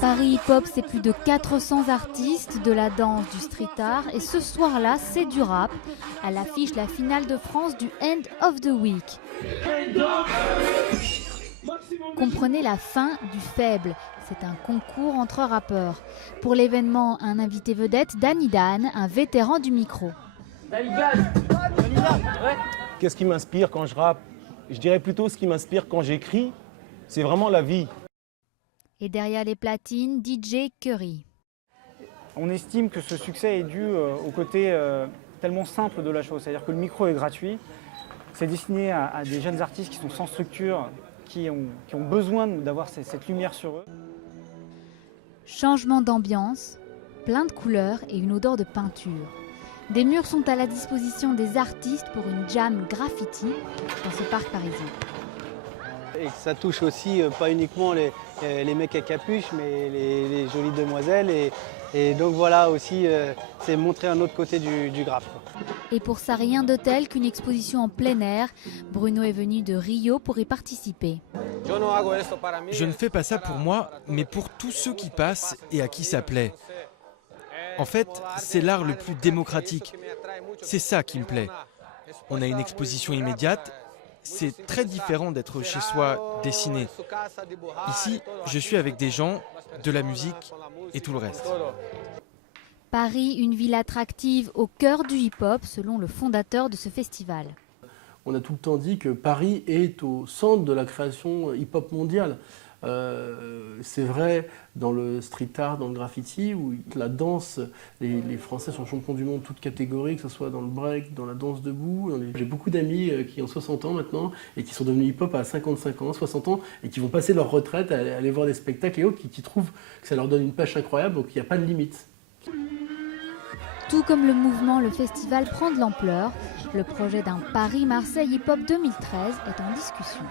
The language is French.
Paris Hip Hop, c'est plus de 400 artistes, de la danse, du street art. Et ce soir-là, c'est du rap. À l'affiche, la finale de France du End of the Week. Comprenez la fin du faible. C'est un concours entre rappeurs. Pour l'événement, un invité vedette, Danny Dan, un vétéran du micro. Qu'est-ce qui m'inspire quand je rappe? Je dirais plutôt ce qui m'inspire quand j'écris, c'est vraiment la vie. Et derrière les platines, DJ Curry. On estime que ce succès est dû au côté tellement simple de la chose. C'est-à-dire que le micro est gratuit. C'est destiné à des jeunes artistes qui sont sans structure, qui ont besoin d'avoir cette lumière sur eux. Changement d'ambiance, plein de couleurs et une odeur de peinture. Des murs sont à la disposition des artistes pour une jam graffiti dans ce parc parisien. Et ça touche aussi pas uniquement les mecs à capuche, mais les jolies demoiselles. Et donc voilà aussi, c'est montrer un autre côté du graff. Et pour ça, rien de tel qu'une exposition en plein air. Bruno est venu de Rio pour y participer. Je ne fais pas ça pour moi, mais pour tous ceux qui passent et à qui ça plaît. En fait, c'est l'art le plus démocratique. C'est ça qui me plaît. On a une exposition immédiate. C'est très différent d'être chez soi dessiné. Ici, je suis avec des gens, de la musique et tout le reste. Paris, une ville attractive au cœur du hip-hop, selon le fondateur de ce festival. On a tout le temps dit que Paris est au centre de la création hip-hop mondiale. C'est vrai dans le street art, dans le graffiti, où la danse, les Français sont champions du monde toutes catégories, que ce soit dans le break, dans la danse debout. J'ai beaucoup d'amis qui ont 60 ans maintenant et qui sont devenus hip-hop à 55 ans, 60 ans et qui vont passer leur retraite à aller voir des spectacles et autres, qui trouvent que ça leur donne une pêche incroyable, donc il n'y a pas de limite. Tout comme le mouvement, le festival prend de l'ampleur. Le projet d'un Paris-Marseille Hip Hop 2013 est en discussion.